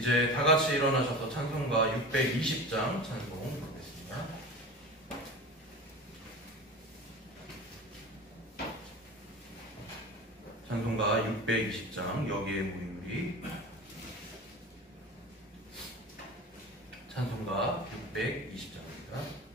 이제 다 같이 일어나셔서 찬송가 620장 찬송 보겠습니다. 찬송가 620장 여기에 모인 우리. 찬송가 620장입니다.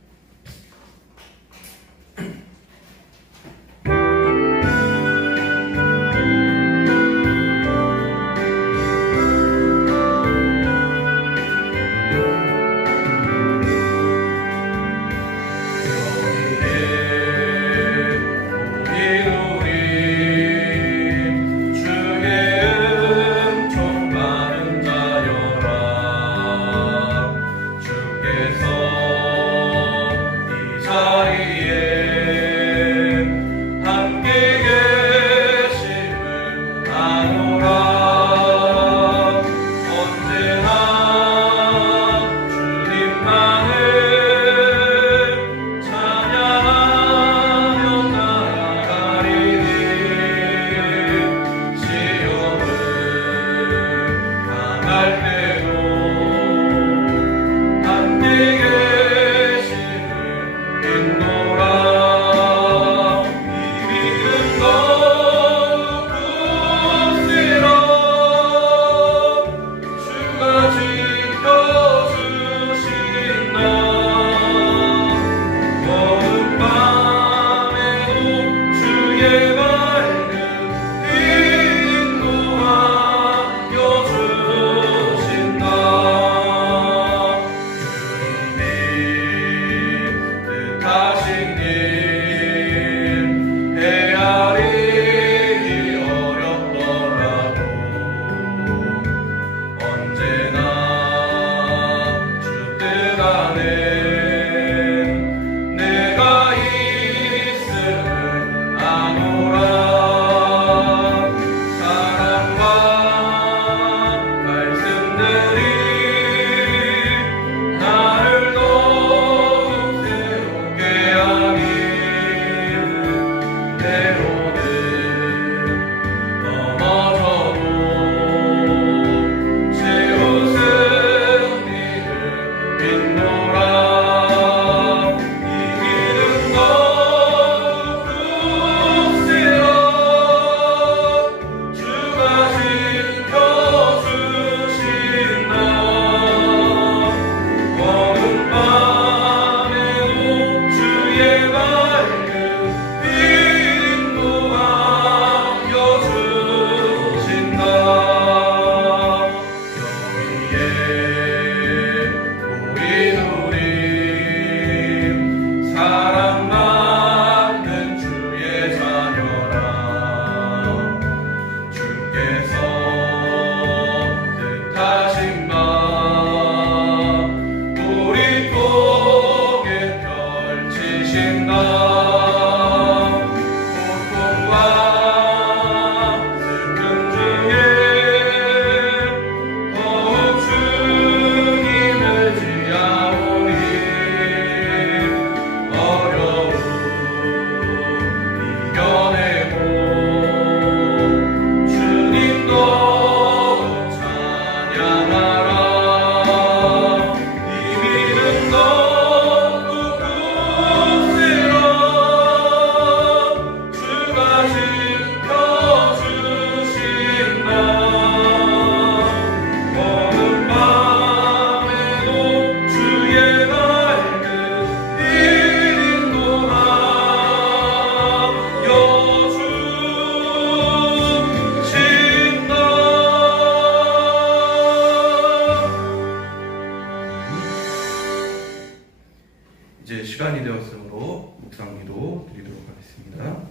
이제 시간이 되었으므로 묵상기도 드리도록 하겠습니다.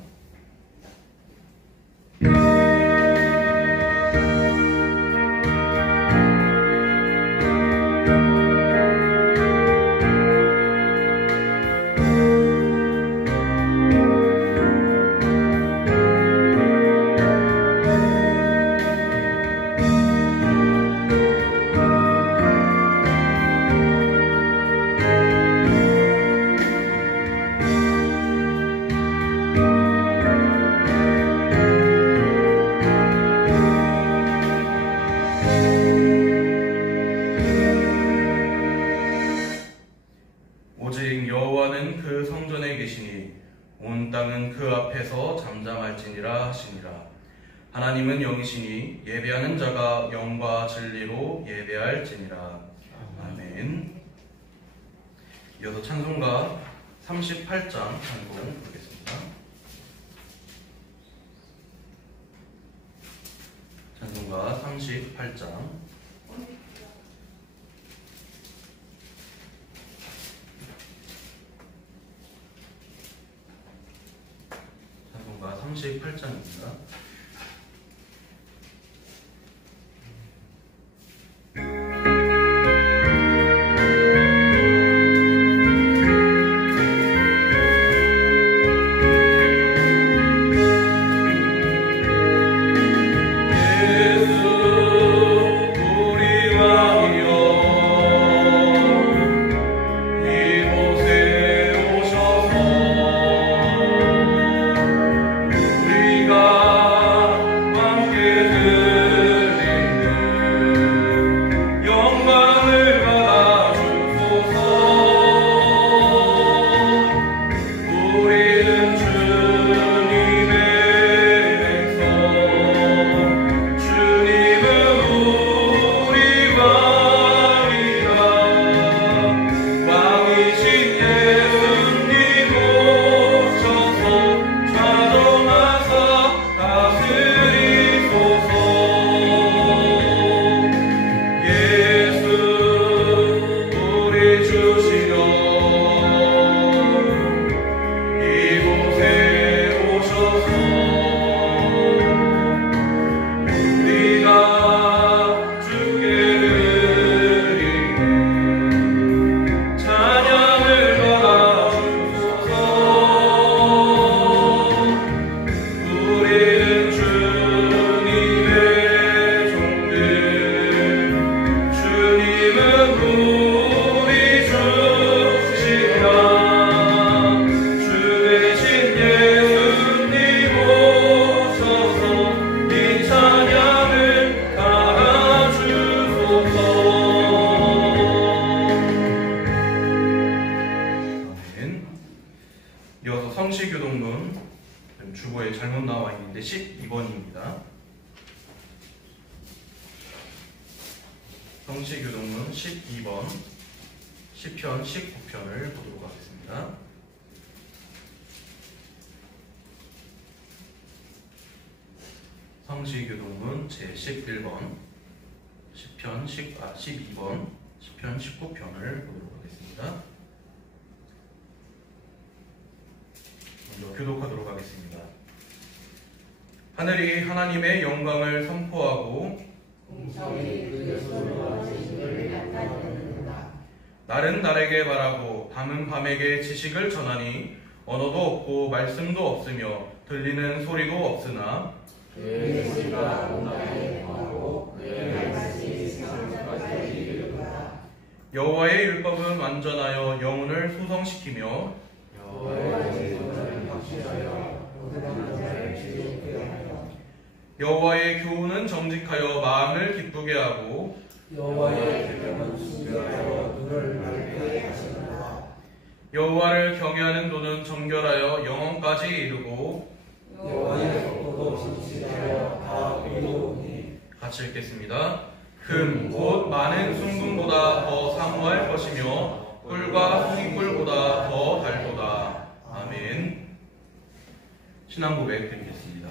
앞에서 잠잠할지니라 하시니라. 하나님은 영이시니 예배하는 자가 영과 진리로 예배할지니라. 아멘. 이어서 찬송가 38장 찬송 부르겠습니다. 찬송가 38장. 찬송가 38장입니다. 성시교동문 주보에 잘못 나와 있는데 12번입니다. 성시교동문 12번 10편 19편을 보도록 하겠습니다. 성시교동문 제11번 12번 10편 19편을 보도록 하겠습니다. 먼저 교독하도록 하겠습니다. 하늘이 하나님의 영광을 선포하고 날은 날에게 말하고 밤은 밤에게 지식을 전하니 언어도 없고 말씀도 없으며 들리는 소리도 없으나 그의 소리가 온갖에 통하고 그의 말씀이 세상까지 이르도다. 여호와의 율법은 완전하여 영혼을 소성시키며 여호와의 교훈은 정직하여 마음을 기쁘게 하고 여호와의 계명은 순결하여 눈을 밝게 하시느니라. 여호와를 경외하는 도는 정결하여 영원까지 이르고 여호와의 법도도 진실하여 다 이루오니. 같이 읽겠습니다. 금 곧 많은 순금보다 더 사모할 것이며 꿀과 송이꿀보다 더 달도다. 아멘. 신앙 고백 드리겠습니다.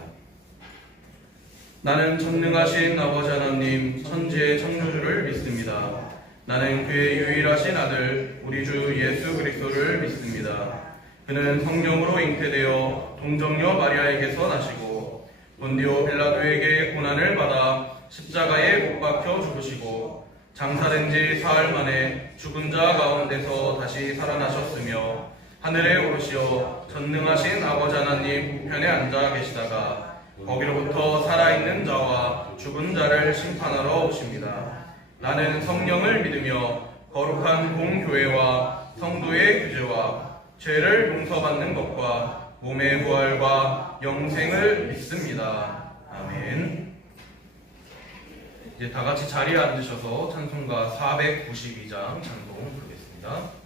나는 전능하신 아버지 하나님 천지의 창조주를 믿습니다. 나는 그의 유일하신 아들 우리 주 예수 그리스도를 믿습니다. 그는 성령으로 잉태되어 동정녀 마리아에게서 나시고 본디오 빌라도에게 고난을 받아 십자가에 못 박혀 죽으시고 장사된 지 사흘 만에 죽은 자 가운데서 다시 살아나셨으며 하늘에 오르시어 전능하신 아버지 하나님 우편에 앉아 계시다가 거기로부터 살아있는 자와 죽은 자를 심판하러 오십니다. 나는 성령을 믿으며 거룩한 공교회와 성도의 규제와 죄를 용서받는 것과 몸의 부활과 영생을 믿습니다. 아멘. 이제 다 같이 자리에 앉으셔서 찬송가 492장 찬송 부르겠습니다.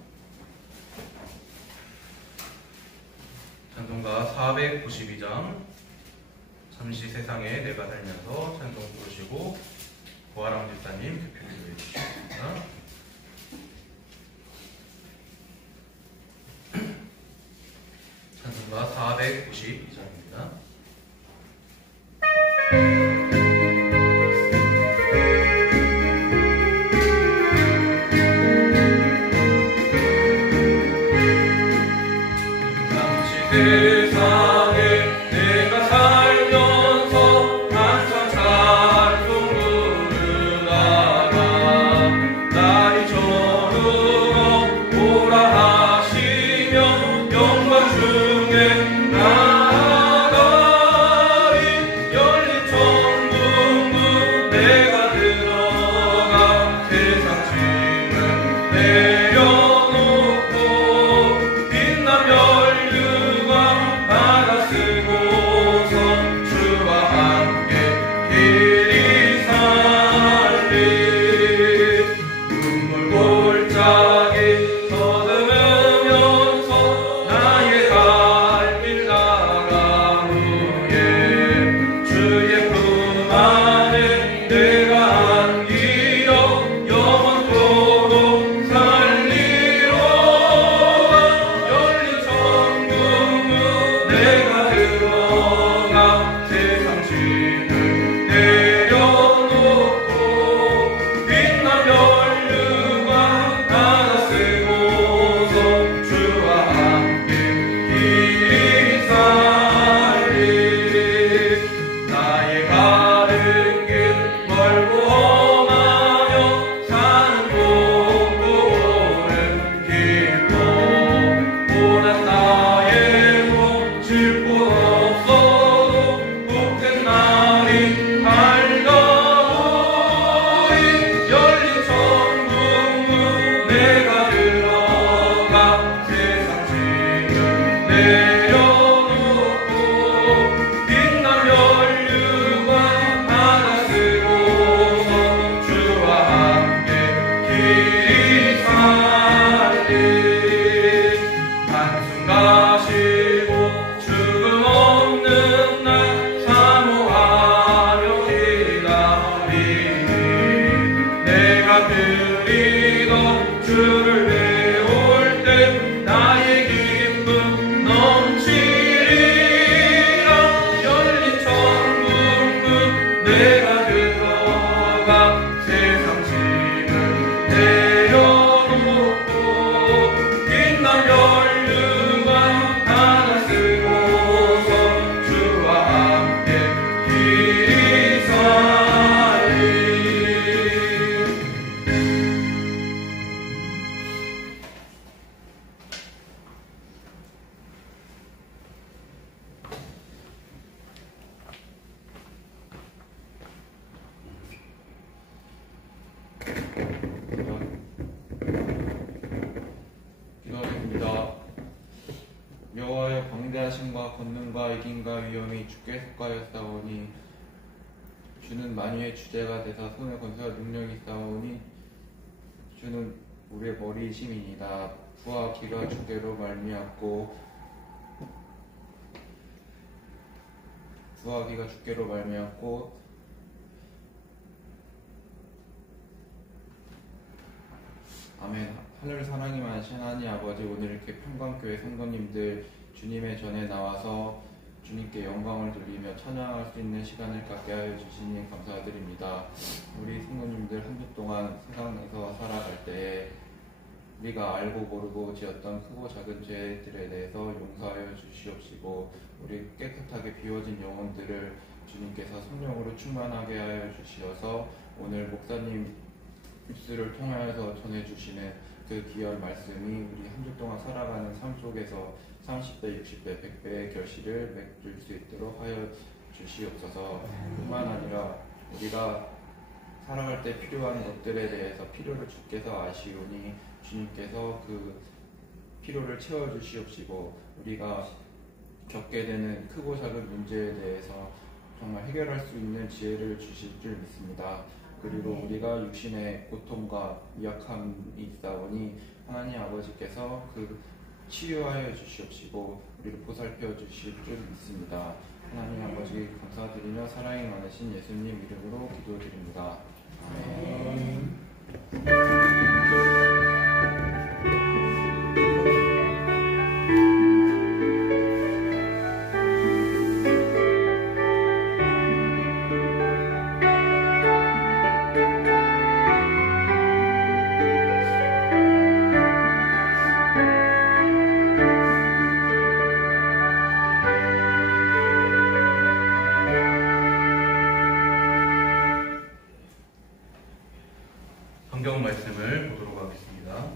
찬송가 492장 잠시 세상에 내가 살면서 찬송 부르시고 고아람 집사님 대표기도 해주십니다. 찬송가 492장입니다. 세상에 내가 살면서 항상 찬송 부르다가 날이 저물어 오라 하시며 영광 중에 나아가리. 열린 천국 문 내가 들어가 세상 짐을 내려놓고 빛나며 기도하겠습니다. 여호와여, 광대하심과 권능과 이김과 위엄이 주께 속하였사오니 주는 만유의 주제가 되사 손에 권세와 능력이 있사오니 주는 우리의 머리이심이니이다. 부와 기가 주께로 말미암고 아멘. 하늘 사랑이 많으신 하나님 아버지, 오늘 이렇게 평강교회 성도님들 주님의 전에 나와서 주님께 영광을 돌리며 찬양할 수 있는 시간을 갖게 하여 주시니 감사드립니다. 우리 성도님들 한 주 동안 세상에서 살아갈 때에 우리가 알고 모르고 지었던 크고 작은 죄들에 대해서 용서하여 주시옵시고, 우리 깨끗하게 비워진 영혼들을 주님께서 성령으로 충만하게 하여 주시어서 오늘 목사님 입술을 통하여서 전해주시는 그 귀한 말씀이 우리 한 주 동안 살아가는 삶 속에서 30배, 60배, 100배의 결실을 맺을 수 있도록 하여 주시옵소서. 뿐만 아니라 우리가 살아갈 때 필요한 것들에 대해서 필요를 주께서 아시오니 주님께서 그 필요를 채워주시옵시고, 우리가 겪게 되는 크고 작은 문제에 대해서 정말 해결할 수 있는 지혜를 주실 줄 믿습니다. 그리고 우리가 육신의 고통과 미약함이 있사오니 하나님 아버지께서 그 치유하여 주시옵시고 우리를 보살펴 주실 줄 믿습니다. 하나님 아버지 감사드리며 사랑이 많으신 예수님 이름으로 기도드립니다. 아멘. 성경 말씀을 보도록 하겠습니다.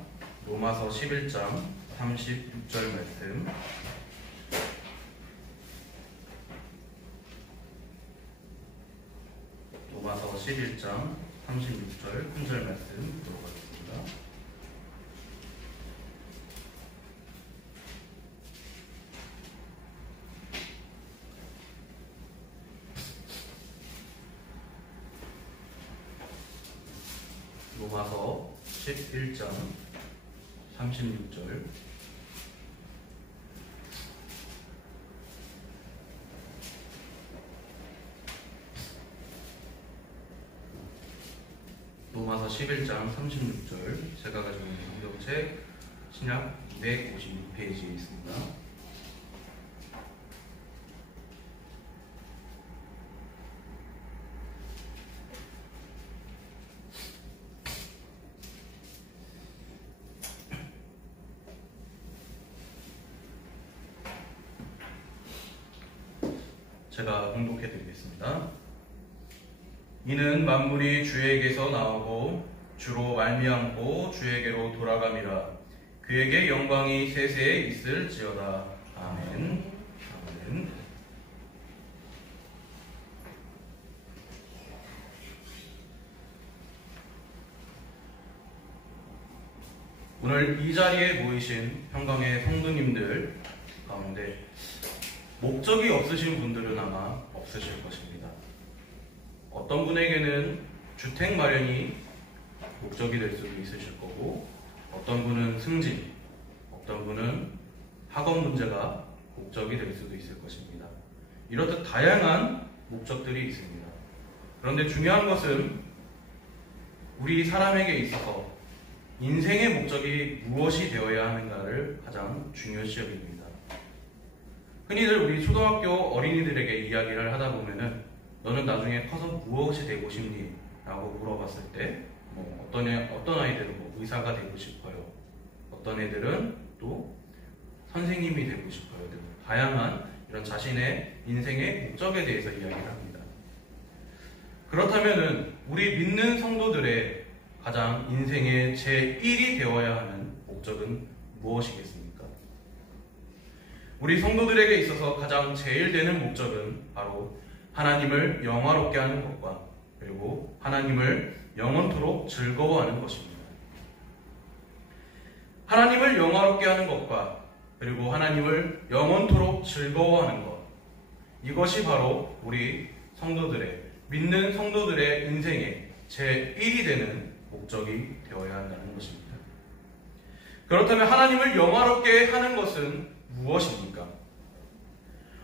로마서 11장 36절 말씀. 로마서 11장 36절 1절 말씀 보도록 하겠습니다. 로마서 11장 36절. 로마서 11장 36절. 제가 가지고 있는 성경책 신약 256페이지에 있습니다. 제가 봉독해 드리겠습니다. 이는 만물이 주에게서 나오고 주로 말미암고 주에게로 돌아감이라. 그에게 영광이 세세에 있을지어다. 아멘. 아멘. 오늘 이 자리에 모이신 평강의 성도님들 가운데 목적이 없으신 분들은 아마 없으실 것입니다. 어떤 분에게는 주택 마련이 목적이 될 수도 있으실 거고, 어떤 분은 승진, 어떤 분은 학업 문제가 목적이 될 수도 있을 것입니다. 이렇듯 다양한 목적들이 있습니다. 그런데 중요한 것은 우리 사람에게 있어서 인생의 목적이 무엇이 되어야 하는가를 가장 중요시 여깁니다. 흔히들 우리 초등학교 어린이들에게 이야기를 하다 보면은 너는 나중에 커서 무엇이 되고 싶니? 라고 물어봤을 때 어떤 아이들은 의사가 되고 싶어요. 어떤 애들은 또 선생님이 되고 싶어요. 다양한 이런 자신의 인생의 목적에 대해서 이야기를 합니다. 그렇다면은 우리 믿는 성도들의 가장 인생의 제1이 되어야 하는 목적은 무엇이겠습니까? 우리 성도들에게 있어서 가장 제일 되는 목적은 바로 하나님을 영화롭게 하는 것과 그리고 하나님을 영원토록 즐거워하는 것입니다. 하나님을 영화롭게 하는 것과 그리고 하나님을 영원토록 즐거워하는 것, 이것이 바로 우리 성도들의, 믿는 성도들의 인생의 제1이 되는 목적이 되어야 한다는 것입니다. 그렇다면 하나님을 영화롭게 하는 것은 무엇입니까?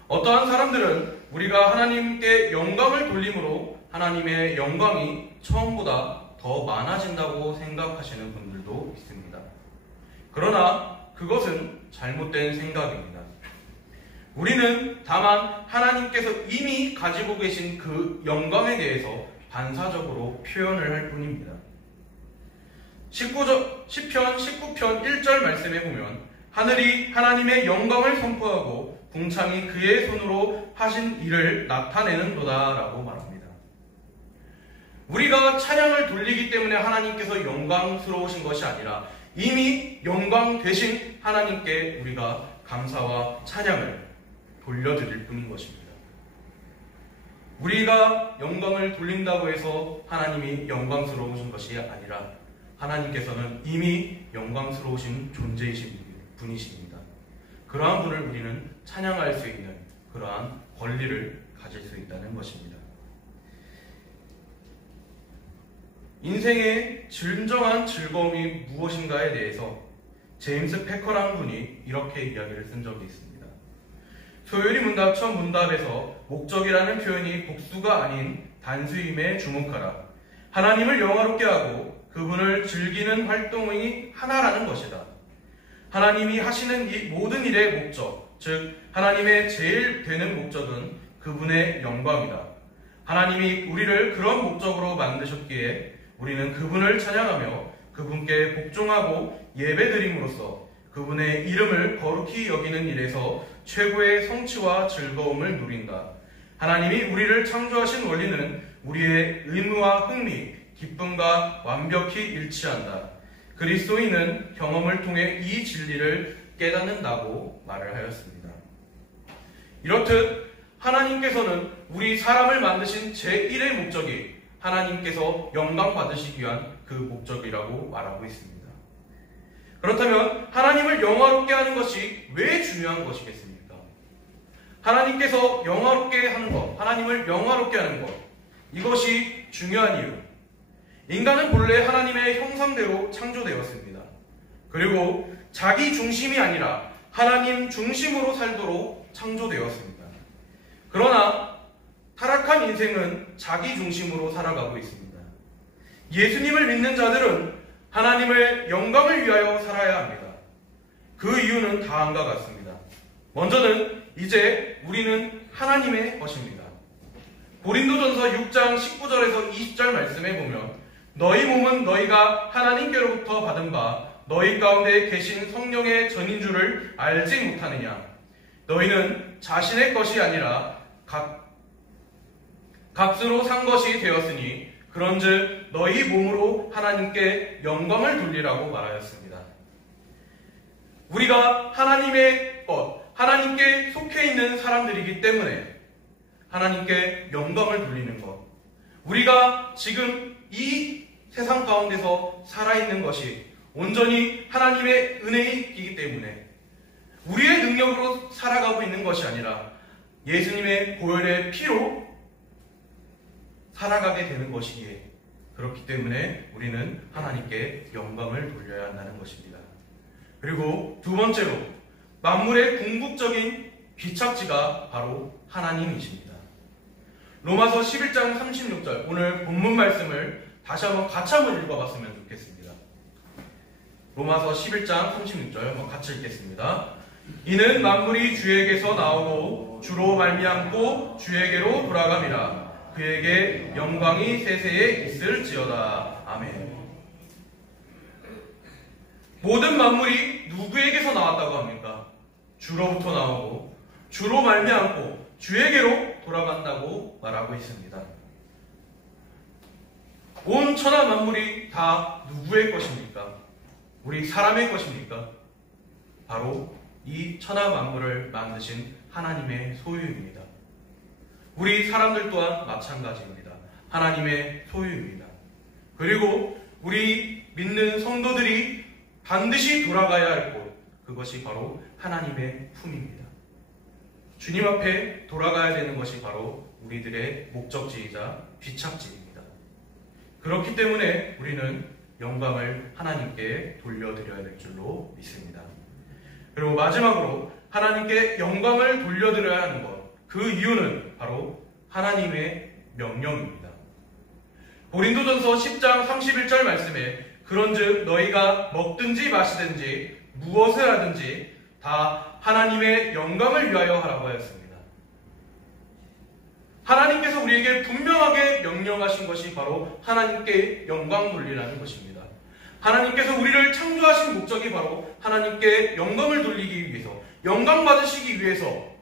어떠한 사람들은 우리가 하나님께 영광을 돌림으로 하나님의 영광이 처음보다 더 많아진다고 생각하시는 분들도 있습니다. 그러나 그것은 잘못된 생각입니다. 우리는 다만 하나님께서 이미 가지고 계신 그 영광에 대해서 반사적으로 표현을 할 뿐입니다. 시편 19편 1절 말씀에 보면 하늘이 하나님의 영광을 선포하고 궁창이 그의 손으로 하신 일을 나타내는도다 라고 말합니다. 우리가 찬양을 돌리기 때문에 하나님께서 영광스러우신 것이 아니라 이미 영광 되신 하나님께 우리가 감사와 찬양을 돌려드릴 뿐인 것입니다. 우리가 영광을 돌린다고 해서 하나님이 영광스러우신 것이 아니라 하나님께서는 이미 영광스러우신 존재이신 분이십니다. 그러한 분을 우리는 찬양할 수 있는 그러한 권리를 가질 수 있다는 것입니다. 인생의 진정한 즐거움이 무엇인가에 대해서 제임스 패커라는 분이 이렇게 이야기를 쓴 적이 있습니다. 소요리 문답 첫 문답에서 목적이라는 표현이 복수가 아닌 단수임에 주목하라. 하나님을 영화롭게 하고 그분을 즐기는 활동이 하나라는 것이다. 하나님이 하시는 이 모든 일의 목적, 즉 하나님의 제일 되는 목적은 그분의 영광이다. 하나님이 우리를 그런 목적으로 만드셨기에 우리는 그분을 찬양하며 그분께 복종하고 예배드림으로써 그분의 이름을 거룩히 여기는 일에서 최고의 성취와 즐거움을 누린다. 하나님이 우리를 창조하신 원리는 우리의 의무와 흥미, 기쁨과 완벽히 일치한다. 그리스도인은 경험을 통해 이 진리를 깨닫는다고 말을 하였습니다. 이렇듯 하나님께서는 우리 사람을 만드신 제1의 목적이 하나님께서 영광 받으시기 위한 그 목적이라고 말하고 있습니다. 그렇다면 하나님을 영화롭게 하는 것이 왜 중요한 것이겠습니까? 하나님께서 영화롭게 하는 것, 하나님을 영화롭게 하는 것, 이것이 중요한 이유. 인간은 본래 하나님의 형상대로 창조되었습니다. 그리고 자기 중심이 아니라 하나님 중심으로 살도록 창조되었습니다. 그러나 타락한 인생은 자기 중심으로 살아가고 있습니다. 예수님을 믿는 자들은 하나님의 영광을 위하여 살아야 합니다. 그 이유는 다음과 같습니다. 먼저는 이제 우리는 하나님의 것입니다. 고린도전서 6장 19절에서 20절 말씀에 보면 너희 몸은 너희가 하나님께로부터 받은 바 너희 가운데 계신 성령의 전인 줄을 알지 못하느냐. 너희는 자신의 것이 아니라 값으로 산 것이 되었으니 그런즉 너희 몸으로 하나님께 영광을 돌리라고 말하였습니다. 우리가 하나님의 것, 하나님께 속해 있는 사람들이기 때문에 하나님께 영광을 돌리는 것, 우리가 지금 이 세상 가운데서 살아있는 것이 온전히 하나님의 은혜이기 때문에 우리의 능력으로 살아가고 있는 것이 아니라 예수님의 보혈의 피로 살아가게 되는 것이기에 그렇기 때문에 우리는 하나님께 영광을 돌려야 한다는 것입니다. 그리고 두 번째로 만물의 궁극적인 귀착지가 바로 하나님이십니다. 로마서 11장 36절 오늘 본문 말씀을 다시 한번 같이 한번 읽어봤으면 좋겠습니다. 로마서 11장 36절 한번 같이 읽겠습니다. 이는 만물이 주에게서 나오고 주로 말미암고 주에게로 돌아감이라. 그에게 영광이 세세에 있을지어다. 아멘. 모든 만물이 누구에게서 나왔다고 합니까? 주로부터 나오고 주로 말미암고 주에게로 돌아간다고 말하고 있습니다. 온 천하 만물이 다 누구의 것입니까? 우리 사람의 것입니까? 바로 이 천하 만물을 만드신 하나님의 소유입니다. 우리 사람들 또한 마찬가지입니다. 하나님의 소유입니다. 그리고 우리 믿는 성도들이 반드시 돌아가야 할 곳, 그것이 바로 하나님의 품입니다. 주님 앞에 돌아가야 되는 것이 바로 우리들의 목적지이자 귀착지입니다. 그렇기 때문에 우리는 영광을 하나님께 돌려드려야 될 줄로 믿습니다. 그리고 마지막으로 하나님께 영광을 돌려드려야 하는 것, 그 이유는 바로 하나님의 명령입니다. 고린도전서 10장 31절 말씀에 그런즉 너희가 먹든지 마시든지 무엇을 하든지 다 하나님의 영광을 위하여 하라고 하였습니다. 하나님께서 우리에게 분명하게 명령하신 것이 바로 하나님께 영광 돌리라는 것입니다. 하나님께서 우리를 창조하신 목적이 바로 하나님께 영광을 돌리기 위해서, 영광 받으시기 위해서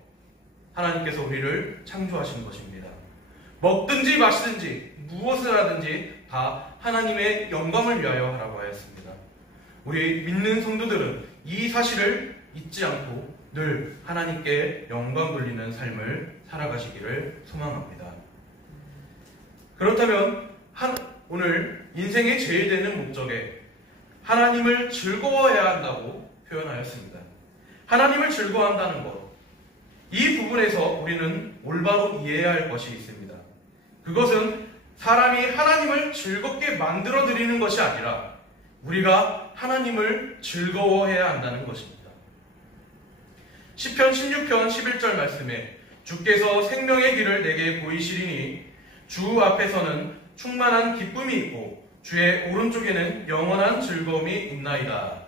하나님께서 우리를 창조하신 것입니다. 먹든지 마시든지 무엇을 하든지 다 하나님의 영광을 위하여 하라고 하였습니다. 우리 믿는 성도들은 이 사실을 잊지 않고 늘 하나님께 영광 돌리는 삶을 살아가시기를 소망합니다. 그렇다면 오늘 인생의 제일 되는 목적에 하나님을 즐거워해야 한다고 표현하였습니다. 하나님을 즐거워한다는 것, 이 부분에서 우리는 올바로 이해해야 할 것이 있습니다. 그것은 사람이 하나님을 즐겁게 만들어 드리는 것이 아니라 우리가 하나님을 즐거워해야 한다는 것입니다. 시편 16편 11절 말씀에 주께서 생명의 길을 내게 보이시리니 주 앞에서는 충만한 기쁨이 있고 주의 오른쪽에는 영원한 즐거움이 있나이다.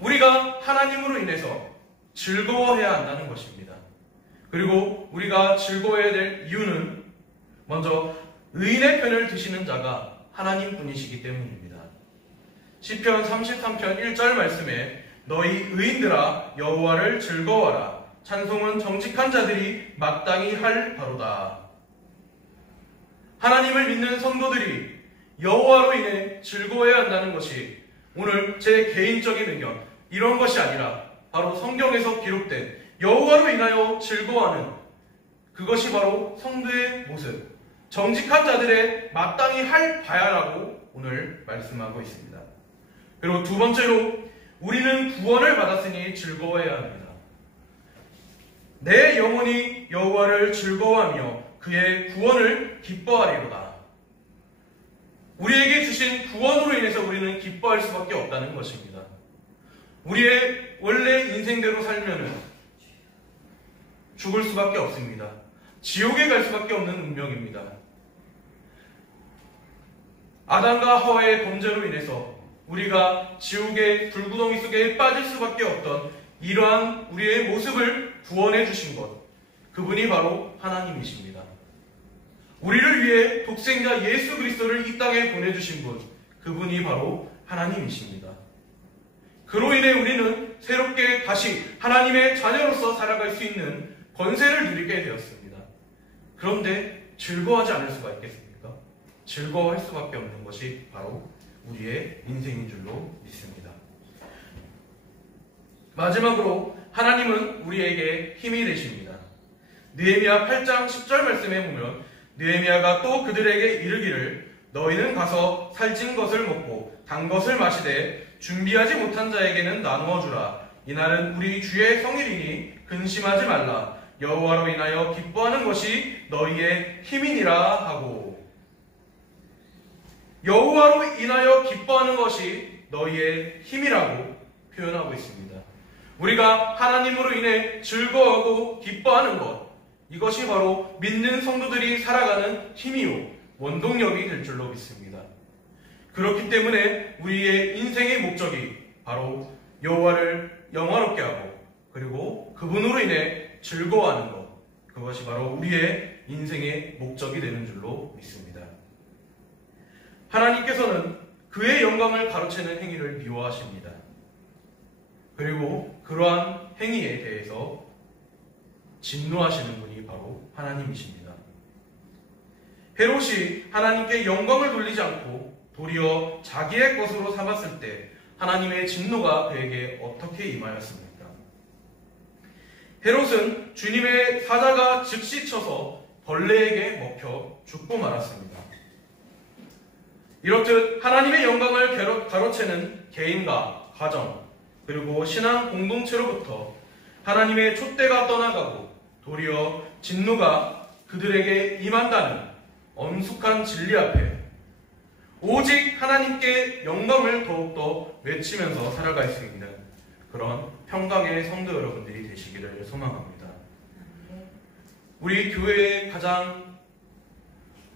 우리가 하나님으로 인해서 즐거워해야 한다는 것입니다. 그리고 우리가 즐거워해야 될 이유는 먼저 의인의 편을 드시는 자가 하나님 분이시기 때문입니다. 시편 33편 1절 말씀에 너희 의인들아 여호와를 즐거워하라. 찬송은 정직한 자들이 마땅히 할 바로다. 하나님을 믿는 성도들이 여호와로 인해 즐거워해야 한다는 것이 오늘 제 개인적인 의견, 이런 것이 아니라 바로 성경에서 기록된 여호와로 인하여 즐거워하는 그것이 바로 성도의 모습, 정직한 자들의 마땅히 할 바야라고 오늘 말씀하고 있습니다. 그리고 두 번째로 우리는 구원을 받았으니 즐거워해야 합니다. 내 영혼이 여호와를 즐거워하며 그의 구원을 기뻐하리로다. 우리에게 주신 구원으로 인해서 우리는 기뻐할 수밖에 없다는 것입니다. 우리의 원래 인생대로 살면은 죽을 수밖에 없습니다. 지옥에 갈 수밖에 없는 운명입니다. 아담과 하와의 범죄로 인해서 우리가 지옥의 불구덩이 속에 빠질 수밖에 없던 이러한 우리의 모습을 구원해 주신 것, 그분이 바로 하나님이십니다. 우리를 위해 독생자 예수 그리스도를 이 땅에 보내주신 분, 그분이 바로 하나님이십니다. 그로 인해 우리는 새롭게 다시 하나님의 자녀로서 살아갈 수 있는 권세를 누리게 되었습니다. 그런데 즐거워하지 않을 수가 있겠습니까? 즐거워할 수밖에 없는 것이 바로 우리의 인생인 줄로 믿습니다. 마지막으로 하나님은 우리에게 힘이 되십니다. 느헤미야 8장 10절 말씀에 보면 느헤미야가 또 그들에게 이르기를 너희는 가서 살찐 것을 먹고 단 것을 마시되 준비하지 못한 자에게는 나누어 주라. 이날은 우리 주의 성일이니 근심하지 말라. 여호와로 인하여 기뻐하는 것이 너희의 힘이니라 하고, 여호와로 인하여 기뻐하는 것이 너희의 힘이라고 표현하고 있습니다. 우리가 하나님으로 인해 즐거워하고 기뻐하는 것, 이것이 바로 믿는 성도들이 살아가는 힘이요 원동력이 될 줄로 믿습니다. 그렇기 때문에 우리의 인생의 목적이 바로 여호와를 영화롭게 하고 그리고 그분으로 인해 즐거워하는 것, 그것이 바로 우리의 인생의 목적이 되는 줄로 믿습니다. 하나님께서는 그의 영광을 가로채는 행위를 미워하십니다. 그리고 그러한 행위에 대해서 진노하시는 분이 바로 하나님이십니다. 헤롯이 하나님께 영광을 돌리지 않고 도리어 자기의 것으로 삼았을 때 하나님의 진노가 그에게 어떻게 임하였습니까? 헤롯은 주님의 사자가 즉시 쳐서 벌레에게 먹혀 죽고 말았습니다. 이렇듯 하나님의 영광을 가로채는 개인과 가정 그리고 신앙 공동체로부터 하나님의 촛대가 떠나가고 도리어 진노가 그들에게 임한다는 엄숙한 진리 앞에 오직 하나님께 영광을 더욱더 외치면서 살아갈 수 있는 그런 평강의 성도 여러분들이 되시기를 소망합니다. 우리 교회의 가장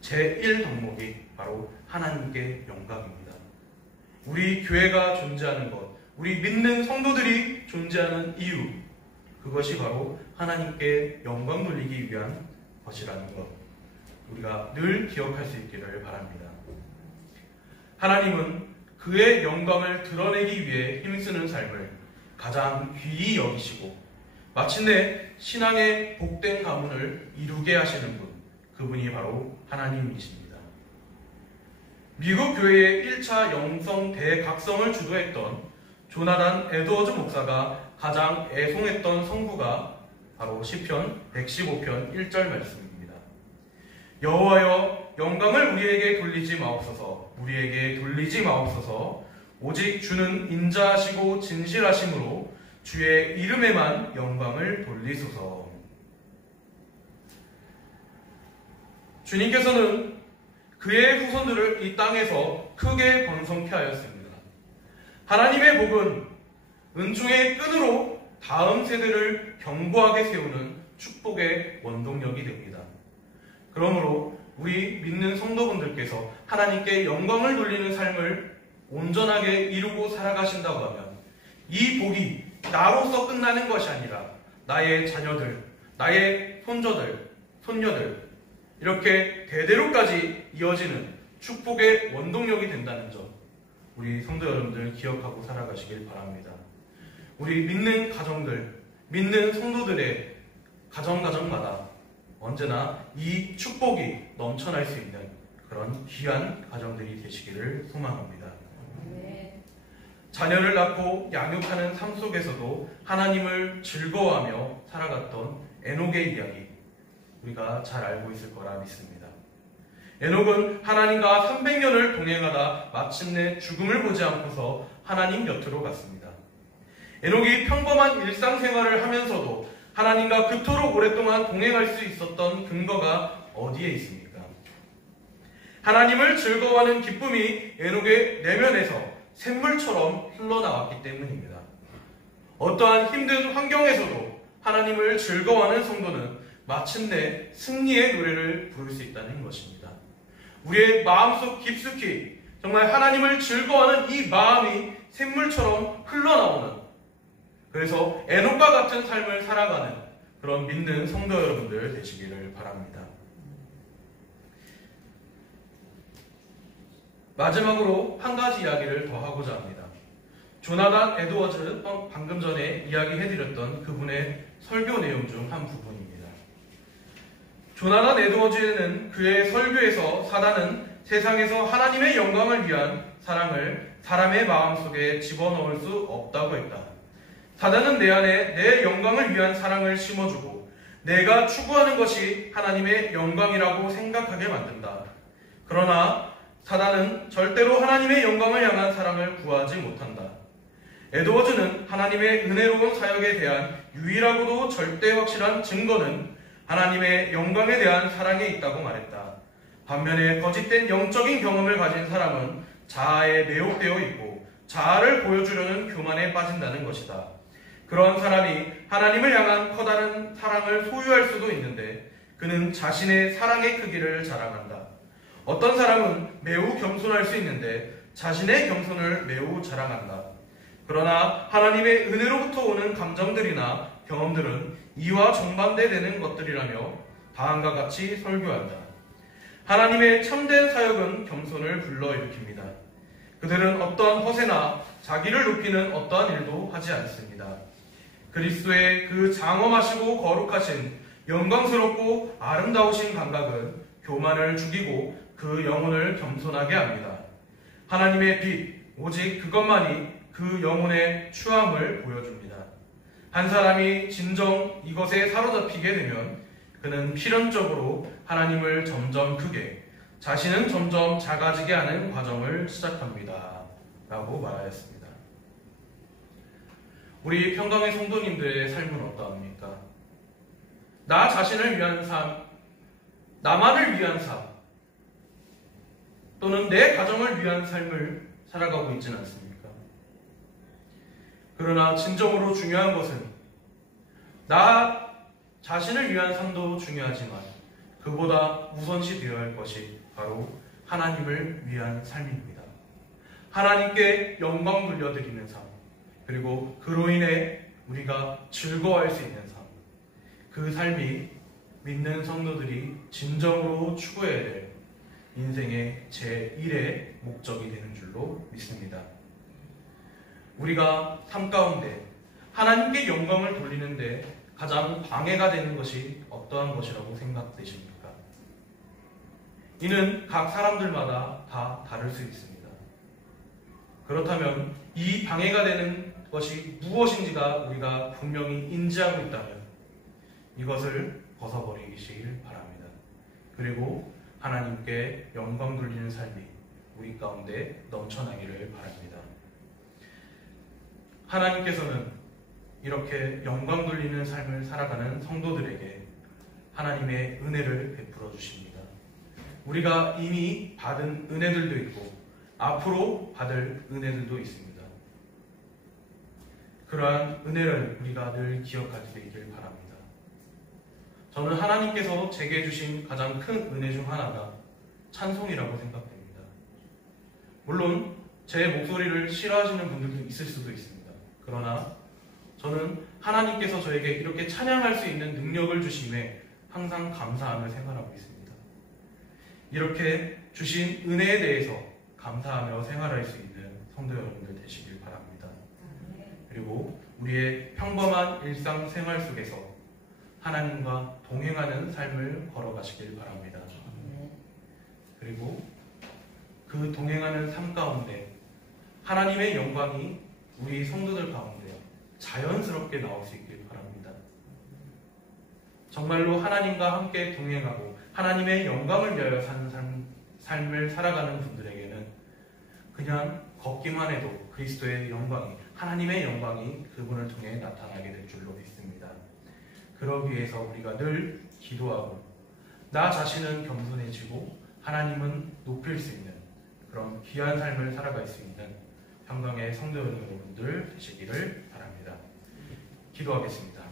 제1덕목이 바로 하나님께 영광입니다. 우리 교회가 존재하는 것, 우리 믿는 성도들이 존재하는 이유, 그것이 바로 하나님께 영광 돌리기 위한 것이라는 것, 우리가 늘 기억할 수 있기를 바랍니다. 하나님은 그의 영광을 드러내기 위해 힘쓰는 삶을 가장 귀히 여기시고 마침내 신앙의 복된 가문을 이루게 하시는 분, 그분이 바로 하나님이십니다. 미국 교회의 1차 영성 대각성을 주도했던 조나단 에드워즈 목사가 가장 애송했던 성구가 바로 시편 115편 1절 말씀입니다. 여호와여 영광을 우리에게 돌리지 마옵소서. 우리에게 돌리지 마옵소서. 오직 주는 인자하시고 진실하심으로 주의 이름에만 영광을 돌리소서. 주님께서는 그의 후손들을 이 땅에서 크게 번성케 하였습니다. 하나님의 복은 은총의 끈으로 다음 세대를 견고하게 세우는 축복의 원동력이 됩니다. 그러므로 우리 믿는 성도분들께서 하나님께 영광을 돌리는 삶을 온전하게 이루고 살아가신다고 하면 이 복이 나로서 끝나는 것이 아니라 나의 자녀들, 나의 손자들, 손녀들 이렇게 대대로까지 이어지는 축복의 원동력이 된다는 점 우리 성도 여러분들 기억하고 살아가시길 바랍니다. 우리 믿는 가정들, 믿는 성도들의 가정마다 언제나 이 축복이 넘쳐날 수 있는 그런 귀한 가정들이 되시기를 소망합니다. 자녀를 낳고 양육하는 삶 속에서도 하나님을 즐거워하며 살아갔던 에녹의 이야기 우리가 잘 알고 있을 거라 믿습니다. 에녹은 하나님과 300년을 동행하다 마침내 죽음을 보지 않고서 하나님 곁으로 갔습니다. 에녹이 평범한 일상생활을 하면서도 하나님과 그토록 오랫동안 동행할 수 있었던 근거가 어디에 있습니까? 하나님을 즐거워하는 기쁨이 에녹의 내면에서 샘물처럼 흘러나왔기 때문입니다. 어떠한 힘든 환경에서도 하나님을 즐거워하는 성도는 마침내 승리의 노래를 부를 수 있다는 것입니다. 우리의 마음속 깊숙이 정말 하나님을 즐거워하는 이 마음이 샘물처럼 흘러나오는 그래서 에녹과 같은 삶을 살아가는 그런 믿는 성도 여러분들 되시기를 바랍니다. 마지막으로 한 가지 이야기를 더 하고자 합니다. 조나단 에드워즈 방금 전에 이야기해드렸던 그분의 설교 내용 중 한 부분입니다. 조나단 에드워즈는 그의 설교에서 사단은 세상에서 하나님의 영광을 위한 사랑을 사람의 마음속에 집어넣을 수 없다고 했다. 사단은 내 안에 내 영광을 위한 사랑을 심어주고 내가 추구하는 것이 하나님의 영광이라고 생각하게 만든다. 그러나 사단은 절대로 하나님의 영광을 향한 사랑을 구하지 못한다. 에드워즈는 하나님의 은혜로운 사역에 대한 유일하고도 절대 확실한 증거는 하나님의 영광에 대한 사랑에 있다고 말했다. 반면에 거짓된 영적인 경험을 가진 사람은 자아에 매혹되어 있고 자아를 보여주려는 교만에 빠진다는 것이다. 그러한 사람이 하나님을 향한 커다란 사랑을 소유할 수도 있는데 그는 자신의 사랑의 크기를 자랑한다. 어떤 사람은 매우 겸손할 수 있는데 자신의 겸손을 매우 자랑한다. 그러나 하나님의 은혜로부터 오는 감정들이나 경험들은 이와 정반대되는 것들이라며 다음과 같이 설교한다. 하나님의 참된 사역은 겸손을 불러일으킵니다. 그들은 어떠한 허세나 자기를 높이는 어떠한 일도 하지 않습니다. 그리스도의 그 장엄하시고 거룩하신 영광스럽고 아름다우신 감각은 교만을 죽이고 그 영혼을 겸손하게 합니다. 하나님의 빛, 오직 그것만이 그 영혼의 추함을 보여줍니다. 한 사람이 진정 이것에 사로잡히게 되면 그는 필연적으로 하나님을 점점 크게, 자신은 점점 작아지게 하는 과정을 시작합니다. 라고 말하였습니다. 우리 평강의 성도님들의 삶은 어떠합니까? 나 자신을 위한 삶, 나만을 위한 삶, 또는 내 가정을 위한 삶을 살아가고 있지는 않습니까? 그러나 진정으로 중요한 것은 나 자신을 위한 삶도 중요하지만 그보다 우선시 되어야 할 것이 바로 하나님을 위한 삶입니다. 하나님께 영광 돌려드리는 삶, 그리고 그로 인해 우리가 즐거워할 수 있는 삶, 그 삶이 믿는 성도들이 진정으로 추구해야 될 인생의 제1의 목적이 되는 줄로 믿습니다. 우리가 삶 가운데 하나님께 영광을 돌리는데 가장 방해가 되는 것이 어떠한 것이라고 생각되십니까? 이는 각 사람들마다 다 다를 수 있습니다. 그렇다면 이 방해가 되는 것이 무엇인지가 우리가 분명히 인지하고 있다면 이것을 벗어버리시길 바랍니다. 그리고 하나님께 영광 돌리는 삶이 우리 가운데 넘쳐나기를 바랍니다. 하나님께서는 이렇게 영광 돌리는 삶을 살아가는 성도들에게 하나님의 은혜를 베풀어 주십니다. 우리가 이미 받은 은혜들도 있고 앞으로 받을 은혜들도 있습니다. 그러한 은혜를 우리가 늘 기억하게 되길 바랍니다. 저는 하나님께서 제게 주신 가장 큰 은혜 중 하나가 찬송이라고 생각됩니다. 물론 제 목소리를 싫어하시는 분들도 있을 수도 있습니다. 그러나 저는 하나님께서 저에게 이렇게 찬양할 수 있는 능력을 주심에 항상 감사하며 생활하고 있습니다. 이렇게 주신 은혜에 대해서 감사하며 생활할 수 있는 성도 여러분들 되시길 바랍니다. 그리고 우리의 평범한 일상생활 속에서 하나님과 동행하는 삶을 걸어가시길 바랍니다. 그리고 그 동행하는 삶 가운데 하나님의 영광이 우리 성도들 가운데 자연스럽게 나올 수 있길 바랍니다. 정말로 하나님과 함께 동행하고 하나님의 영광을 위하여 사는 삶을 살아가는 분들에게는 그냥 걷기만 해도 그리스도의 영광이, 하나님의 영광이 그분을 통해 나타나게 될 줄로 믿습니다. 그러기 위해서 우리가 늘 기도하고 나 자신은 겸손해지고 하나님은 높일 수 있는 그런 귀한 삶을 살아갈 수 있는 평강의 성도 여러분들 되시기를 바랍니다. 기도하겠습니다.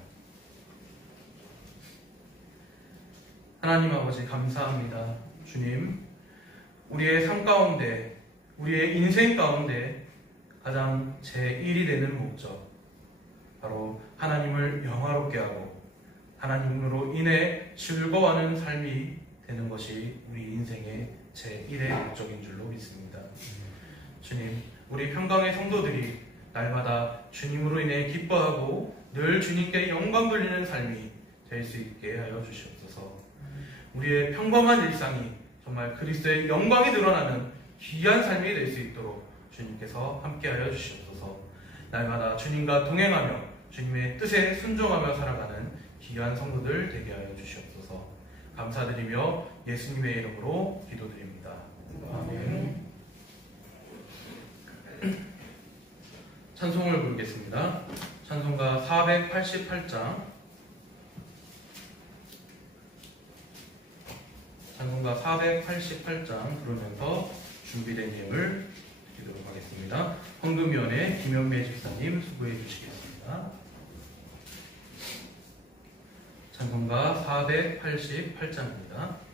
하나님 아버지 감사합니다. 주님, 우리의 삶 가운데, 우리의 인생 가운데 가장 제1이 되는 목적, 바로 하나님을 영화롭게 하고 하나님으로 인해 즐거워하는 삶이 되는 것이 우리 인생의 제1의 목적인 줄로 믿습니다. 주님, 우리 평강의 성도들이 날마다 주님으로 인해 기뻐하고 늘 주님께 영광 돌리는 삶이 될 수 있게 하여 주시옵소서. 우리의 평범한 일상이 정말 그리스도의 영광이 드러나는 귀한 삶이 될 수 있도록 주님께서 함께하여 주시옵소서. 날마다 주님과 동행하며 주님의 뜻에 순종하며 살아가는 귀한 성도들 되게 하여 주시옵소서. 감사드리며 예수님의 이름으로 기도드립니다. 아멘. 찬송을 부르겠습니다. 찬송가 488장, 찬송가 488장 부르면서 준비된 예물 드리도록 하겠습니다. 헌금위원회 김현배 집사님 수고해 주시겠습니다. 찬송가 488장입니다.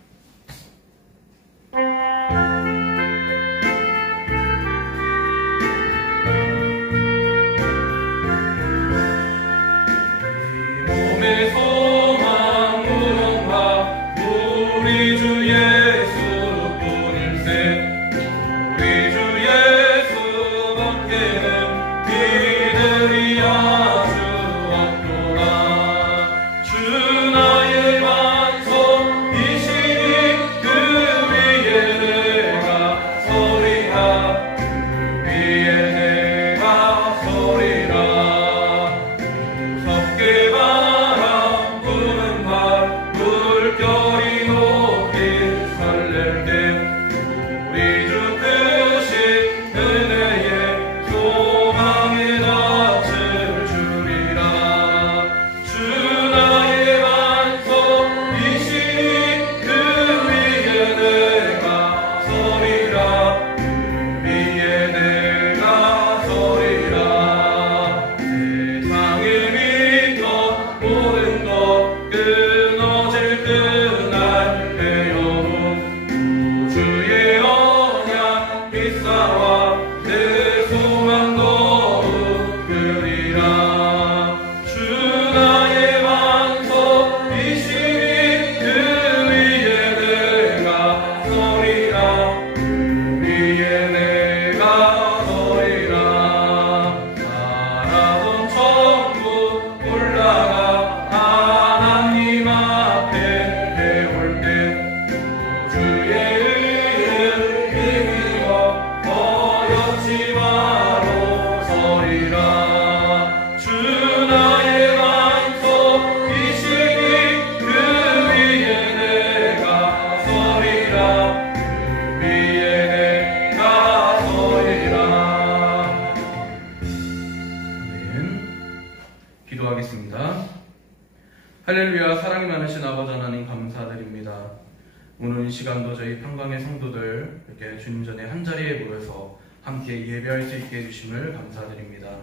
오늘 이 시간도 저희 평강의 성도들 이렇게 주님 전에 한자리에 모여서 함께 예배할 수 있게 해주심을 감사드립니다.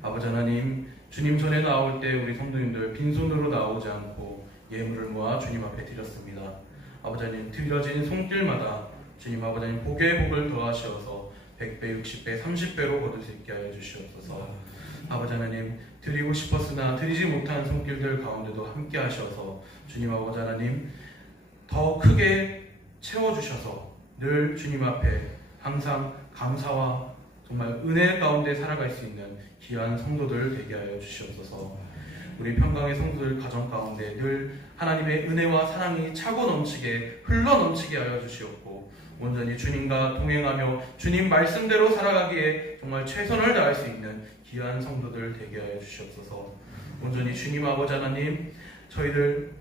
아버지 하나님, 주님 전에 나올 때 우리 성도님들 빈손으로 나오지 않고 예물을 모아 주님 앞에 드렸습니다. 아버지 하나님, 드려진 손길마다 주님 아버지 하나님 복에 복을 더하시어서 100배, 60배, 30배로 거둘 수 있게 하여 주시옵소서. 아버지 하나님, 드리고 싶었으나 드리지 못한 손길들 가운데도 함께 하셔서 주님 아버지 하나님 더 크게 채워주셔서 늘 주님 앞에 항상 감사와 정말 은혜 가운데 살아갈 수 있는 귀한 성도들 되게 하여 주시옵소서. 우리 평강의 성도들 가정 가운데 늘 하나님의 은혜와 사랑이 차고 넘치게 흘러 넘치게 하여 주시옵고, 온전히 주님과 동행하며 주님 말씀대로 살아가기에 정말 최선을 다할 수 있는 귀한 성도들 되게 하여 주시옵소서. 온전히 주님 아버지 하나님, 저희들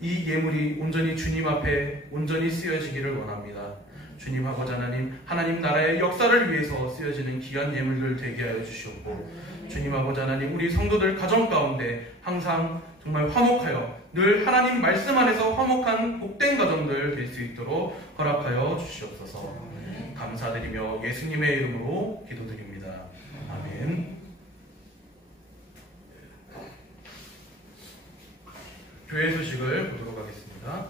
이 예물이 온전히 주님 앞에 온전히 쓰여지기를 원합니다. 주님 아버지 하나님, 하나님 나라의 역사를 위해서 쓰여지는 귀한 예물들 되게 하여 주시옵고, 주님 아버지 하나님, 우리 성도들 가정 가운데 항상 정말 화목하여 늘 하나님 말씀 안에서 화목한 복된 가정들 될 수 있도록 허락하여 주시옵소서. 감사드리며 예수님의 이름으로 기도드립니다. 아멘. 교회 소식을 보도록 하겠습니다.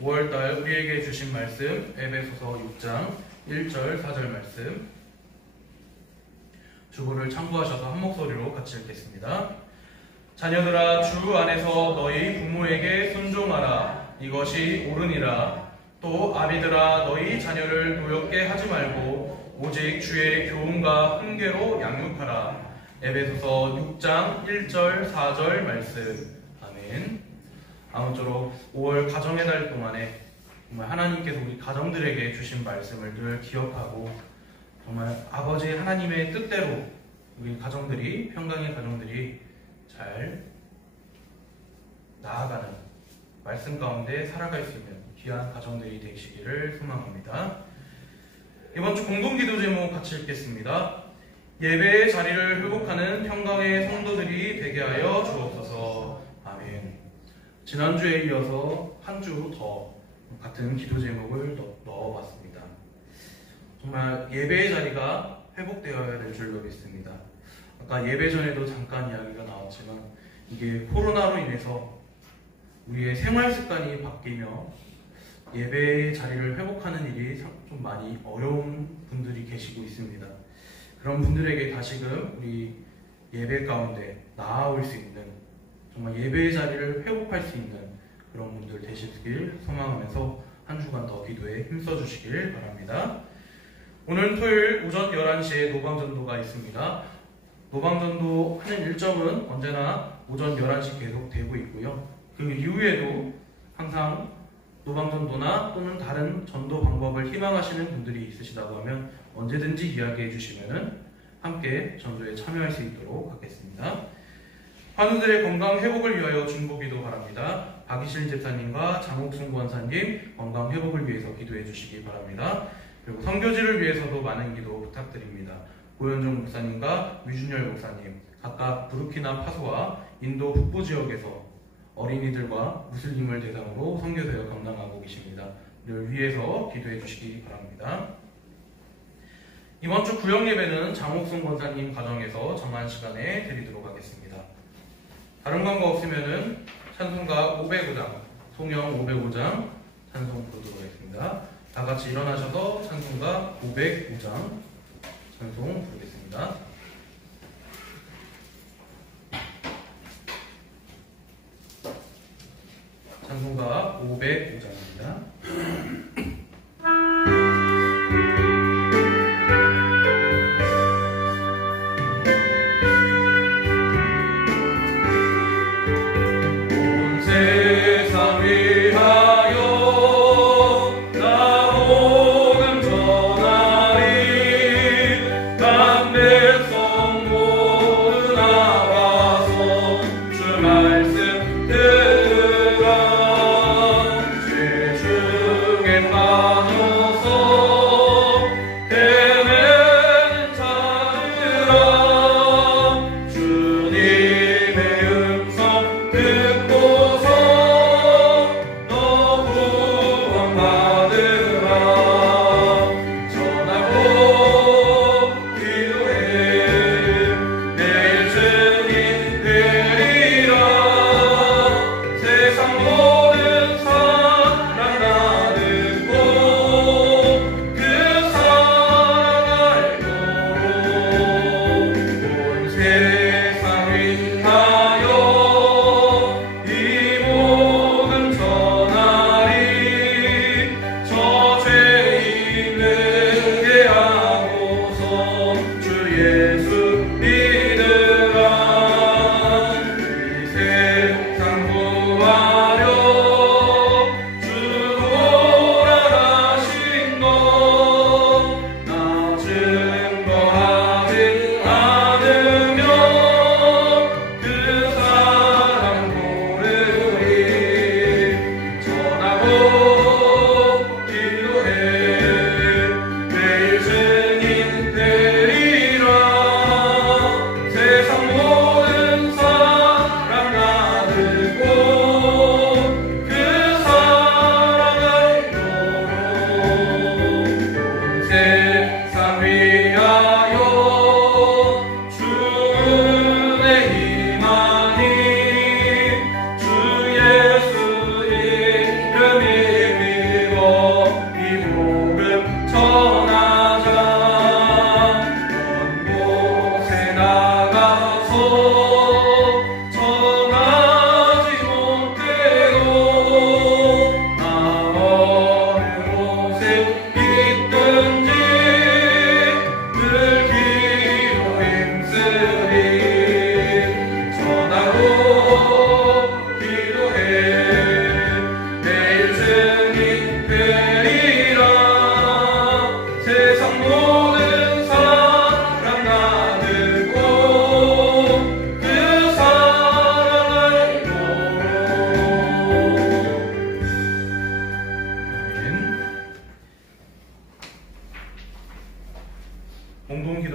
5월달 우리에게 주신 말씀, 에베소서 6장 1절 4절 말씀, 주보를 참고하셔서 한 목소리로 같이 읽겠습니다. 자녀들아, 주 안에서 너희 부모에게 순종하라. 이것이 옳으니라. 또 아비들아, 너희 자녀를 노엽게 하지 말고 오직 주의 교훈과 훈계로 양육하라. 에베소서 6장 1절 4절 말씀. 아멘. 아무쪼록 5월 가정의 달 동안에 정말 하나님께서 우리 가정들에게 주신 말씀을 늘 기억하고 정말 아버지 하나님의 뜻대로 우리 가정들이, 평강의 가정들이 잘 나아가는 말씀 가운데 살아갈 수 있는 귀한 가정들이 되시기를 소망합니다. 이번 주 공동기도 제목 같이 읽겠습니다. 예배의 자리를 회복하는 평강의 성도들이 되게 하여 주옵소서. 아멘. 지난주에 이어서 한 주 더 같은 기도 제목을 넣어봤습니다. 정말 예배의 자리가 회복되어야 될 줄로 믿습니다. 아까 예배 전에도 잠깐 이야기가 나왔지만 이게 코로나로 인해서 우리의 생활 습관이 바뀌며 예배의 자리를 회복하는 일이 좀 많이 어려운 분들이 계시고 있습니다. 그런 분들에게 다시금 우리 예배 가운데 나아올 수 있는, 정말 예배의 자리를 회복할 수 있는 그런 분들 되시길 소망하면서 한 주간 더 기도에 힘써 주시길 바랍니다. 오늘 토요일 오전 11시에 노방전도가 있습니다. 노방전도 하는 일정은 언제나 오전 11시 계속 되고 있고요. 그 이후에도 항상 노방전도나 또는 다른 전도 방법을 희망하시는 분들이 있으시다고 하면 언제든지 이야기해 주시면 함께 전도에 참여할 수 있도록 하겠습니다. 환우들의 건강 회복을 위하여 중보기도 바랍니다. 박이실 집사님과 장옥순 권사님 건강 회복을 위해서 기도해 주시기 바랍니다. 그리고 선교지를 위해서도 많은 기도 부탁드립니다. 고현종 목사님과 유준열 목사님 각각 부르키나파소와 인도 북부 지역에서 어린이들과 무슬림을 대상으로 선교사역 감당하고 계십니다. 늘 위해서 기도해 주시기 바랍니다. 이번 주 구역 예배는 장옥순 권사님 가정에서 정한 시간에 드리도록 하겠습니다. 다른 광고 없으면은 찬송가 505장, 송영 505장 찬송 부르도록 하겠습니다. 다 같이 일어나셔서 찬송가 505장 찬송 부르겠습니다. 찬송가 505장입니다. 말씀 들으라. 주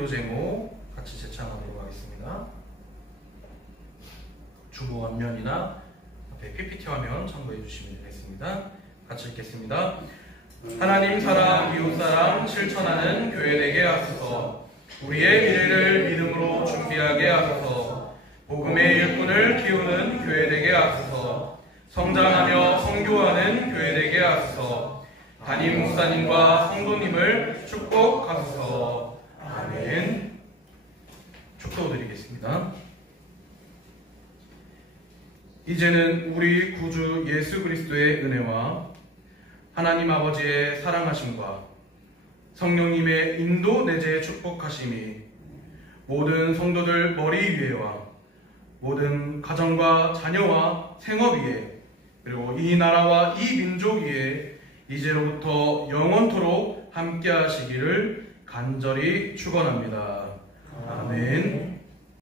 제목 같이 제창하도록 하겠습니다. 주보 앞면이나 앞에 PPT 화면 참고해 주시면 되겠습니다. 같이 읽겠습니다. 하나님 사랑, 이웃 사랑 실천하는 교회 되게 하소서. 우리의 미래를 믿음으로 준비하게 하소서. 복음의 일꾼을 키우는 교회 되게 하소서. 성장하며 선교하는 교회 되게 하소서. 담임 목사님과 성도님을 축복하소서. 아멘. 축도드리겠습니다. 이제는 우리 구주 예수 그리스도의 은혜와 하나님 아버지의 사랑하심과 성령님의 인도 내재 축복하심이 모든 성도들 머리 위에와 모든 가정과 자녀와 생업 위에 그리고 이 나라와 이 민족 위에 이제로부터 영원토록 함께 하시기를 간절히 축원합니다. 아멘.